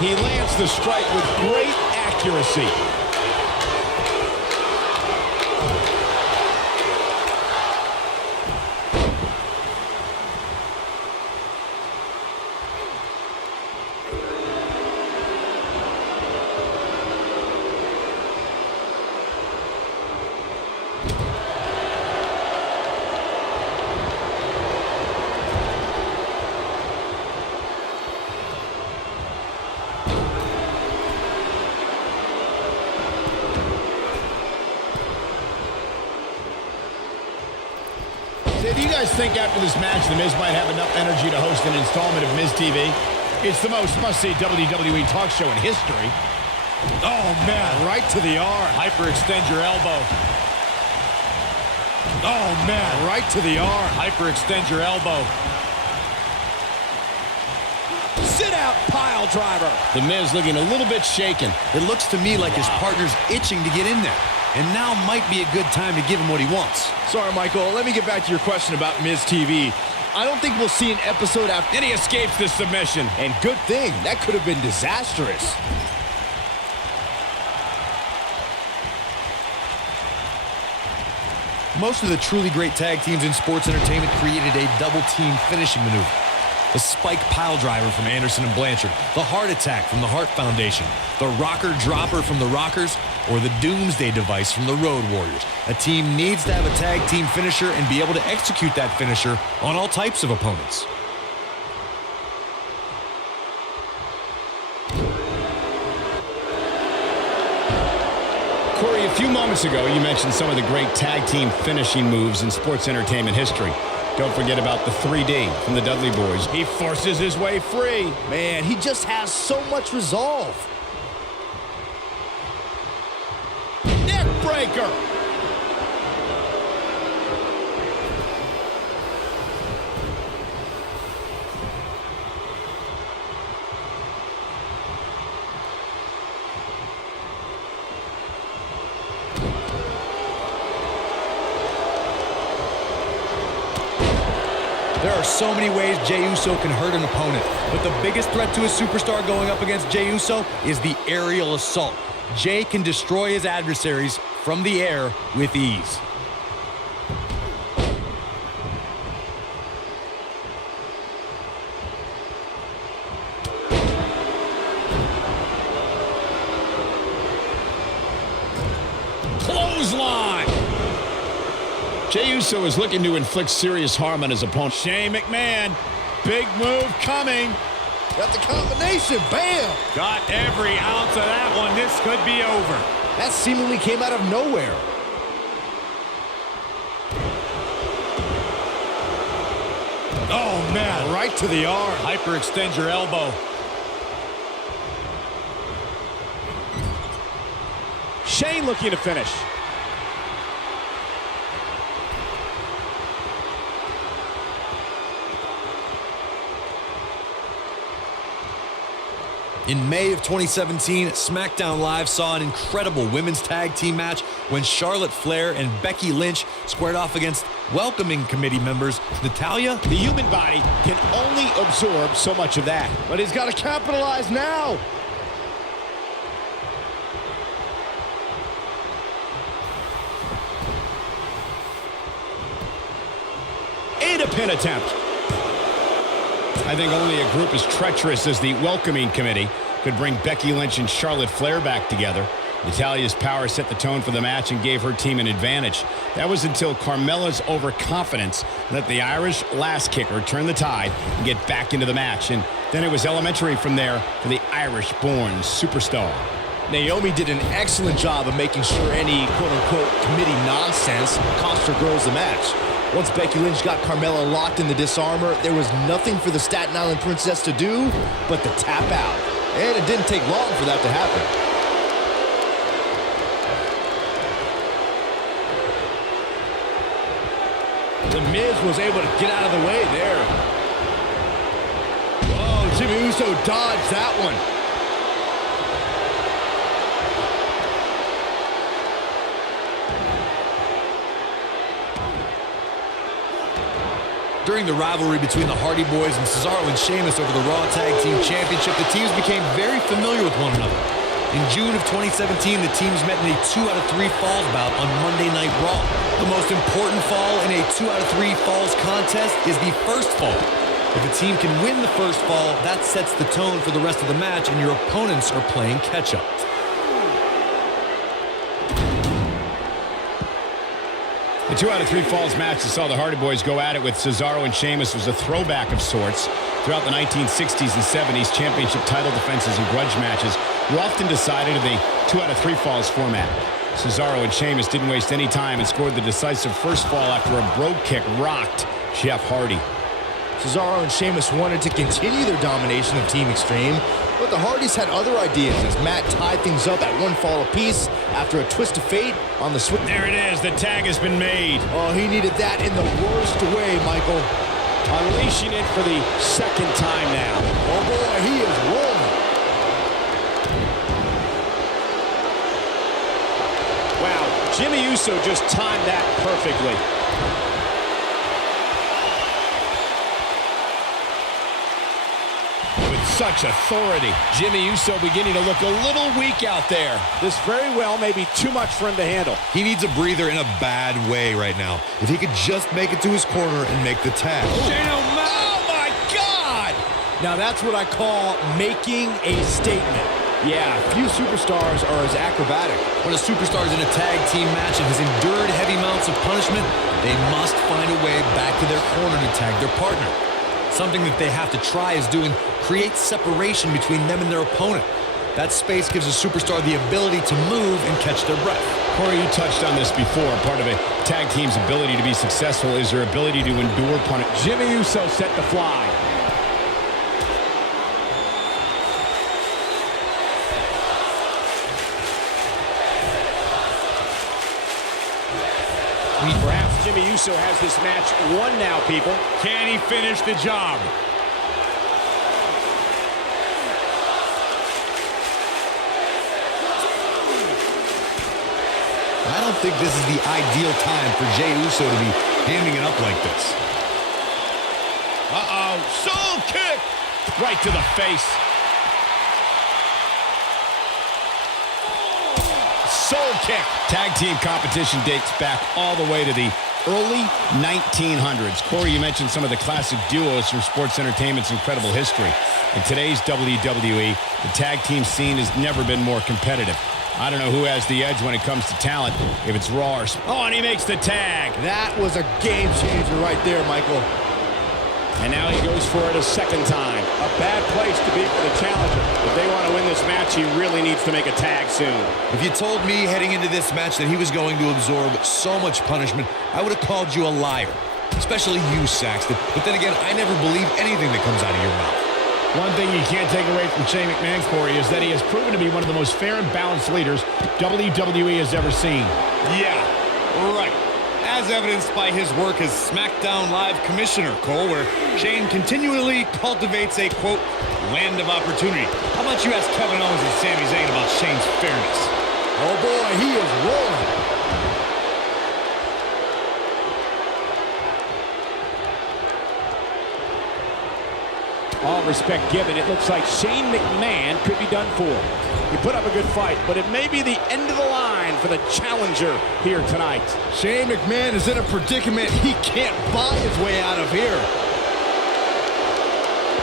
He lands the strike with great accuracy. Do you guys think after this match, The Miz might have enough energy to host an installment of Miz TV? It's the most must-see WWE talk show in history. Oh, man, right to the arm. Hyperextend your elbow. Oh, man, right to the arm. Hyperextend your elbow. Sit-out pile driver. The Miz looking a little bit shaken. It looks to me like his partner's itching to get in there. And now might be a good time to give him what he wants. Sorry, Michael. Let me get back to your question about Miz TV. I don't think we'll see an episode after... And he escapes this submission. And good thing. That could have been disastrous. Most of the truly great tag teams in sports entertainment created a double-team finishing maneuver. The spike pile driver from Anderson and Blanchard, the heart attack from the Hart Foundation, the rocker dropper from the Rockers, or the Doomsday device from the Road Warriors. A team needs to have a tag team finisher and be able to execute that finisher on all types of opponents. Corey, a few moments ago, you mentioned some of the great tag team finishing moves in sports entertainment history. Don't forget about the 3D from the Dudley Boys. He forces his way free. Man, he just has so much resolve. Neck breaker. There are so many ways Jey Uso can hurt an opponent, but the biggest threat to a superstar going up against Jey Uso is the aerial assault. Jey can destroy his adversaries from the air with ease. Clothesline! Jey Uso is looking to inflict serious harm on his opponent. Shane McMahon, big move coming. Got the combination, bam! Got every ounce of that one. This could be over. That seemingly came out of nowhere. Oh, man, right to the arm. Hyperextend your elbow. Shane looking to finish. In May of 2017, SmackDown Live saw an incredible women's tag team match when Charlotte Flair and Becky Lynch squared off against welcoming committee members Natalya. The human body can only absorb so much of that. But he's got to capitalize now. And a pin attempt. I think only a group as treacherous as the welcoming committee could bring Becky Lynch and Charlotte Flair back together. Natalya's power set the tone for the match and gave her team an advantage. That was until Carmella's overconfidence let the Irish last kicker turn the tide and get back into the match. And then it was elementary from there for the Irish-born superstar. Naomi did an excellent job of making sure any quote-unquote committee nonsense cost her girls the match. Once Becky Lynch got Carmella locked in the disarmor, there was nothing for the Staten Island Princess to do but to tap out. And it didn't take long for that to happen. The Miz was able to get out of the way there. Oh, Jimmy Uso dodged that one. During the rivalry between the Hardy Boys and Cesaro and Sheamus over the Raw Tag Team Championship, the teams became very familiar with one another. In June of 2017, the teams met in a 2 out of 3 falls bout on Monday Night Raw. The most important fall in a 2 out of 3 falls contest is the first fall. If a team can win the first fall, that sets the tone for the rest of the match, and your opponents are playing catch-up. The 2 out of 3 falls match that saw the Hardy Boys go at it with Cesaro and Sheamus was a throwback of sorts. Throughout the 1960s and 70s, championship title defenses and grudge matches were often decided in a 2 out of 3 falls format. Cesaro and Sheamus didn't waste any time and scored the decisive first fall after a brogue kick rocked Jeff Hardy. Cesaro and Sheamus wanted to continue their domination of Team Extreme, but the Hardys had other ideas as Matt tied things up at 1 fall apiece after a twist of fate on the switch. There it is. The tag has been made. Oh, he needed that in the worst way, Michael. Unleashing it for the second time now. Oh, boy, he is rolling. Wow, Jimmy Uso just timed that perfectly. Such authority. Jimmy Uso beginning to look a little weak out there. This very well may be too much for him to handle. He needs a breather in a bad way right now. If he could just make it to his corner and make the tag. Oh, my God! Now that's what I call making a statement. Yeah, few superstars are as acrobatic. When a superstar is in a tag team match and has endured heavy amounts of punishment, they must find a way back to their corner to tag their partner. Something that they have to try is doing create separation between them and their opponent. That space gives a superstar the ability to move and catch their breath. Corey, you touched on this before. Part of a tag team's ability to be successful is their ability to endure punishment. Jimmy Uso set to fly. Perhaps Jimmy Uso has this match won now, people. Can he finish the job? I don't think this is the ideal time for Jey Uso to be handing it up like this. Uh-oh. Soul kick! Right to the face. Soul kick. Tag team competition dates back all the way to the early 1900s. Corey, you mentioned some of the classic duos from sports entertainment's incredible history. In today's WWE, the tag team scene has never been more competitive. I don't know who has the edge when it comes to talent, if it's Raw or... Oh, and he makes the tag. That was a game changer right there, Michael. And now he goes for it a second time. A bad place to be for the challenger. If they want to win this match, he really needs to make a tag soon. If you told me heading into this match that he was going to absorb so much punishment, I would have called you a liar. Especially you, Saxton. But then again, I never believe anything that comes out of your mouth. One thing you can't take away from Shane McMahon, Corey, is that he has proven to be one of the most fair and balanced leaders WWE has ever seen. Yeah, right. As evidenced by his work as SmackDown Live Commissioner, Cole, where Shane continually cultivates a, quote, land of opportunity. How about you ask Kevin Owens and Sami Zayn about Shane's fairness? Oh, boy, he is rolling. All respect given, it looks like Shane McMahon could be done for. He put up a good fight, but it may be the end of the line for the challenger here tonight. Shane McMahon is in a predicament he can't buy his way out of here.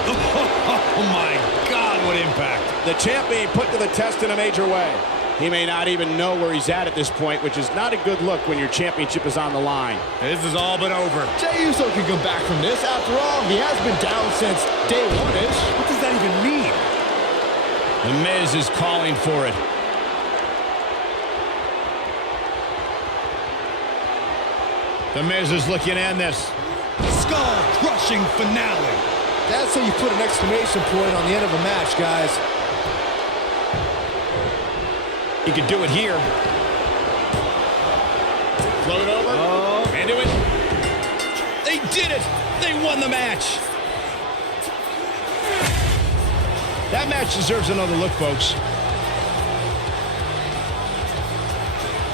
Oh my God, what impact. The champ being put to the test in a major way. He may not even know where he's at this point, which is not a good look when your championship is on the line. This is all but over. Jey Uso can come back from this. After all, he has been down since day one-ish. What does that even mean? The Miz is calling for it. The Miz is looking to end this. Skull-crushing finale. That's how you put an exclamation point on the end of a match, guys. He could do it here. Float over. Oh, Into it. They did it. They won the match. That match deserves another look, folks.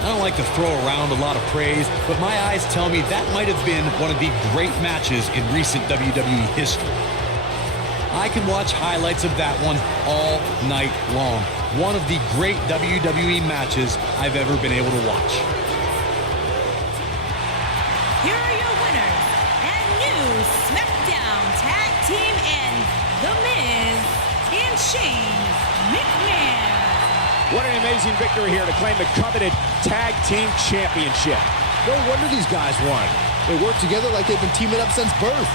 I don't like to throw around a lot of praise, but my eyes tell me that might have been one of the great matches in recent WWE history. I can watch highlights of that one all night long. One of the great WWE matches I've ever been able to watch. Here are your winners and new SmackDown Tag Team and The Miz and ShaneMcMahon. What an amazing victory here to claim the coveted Tag Team Championship. No wonder these guys won. They work together like they've been teaming up since birth.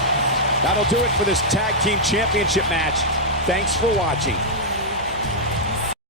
That'll do it for this Tag Team Championship match. Thanks for watching.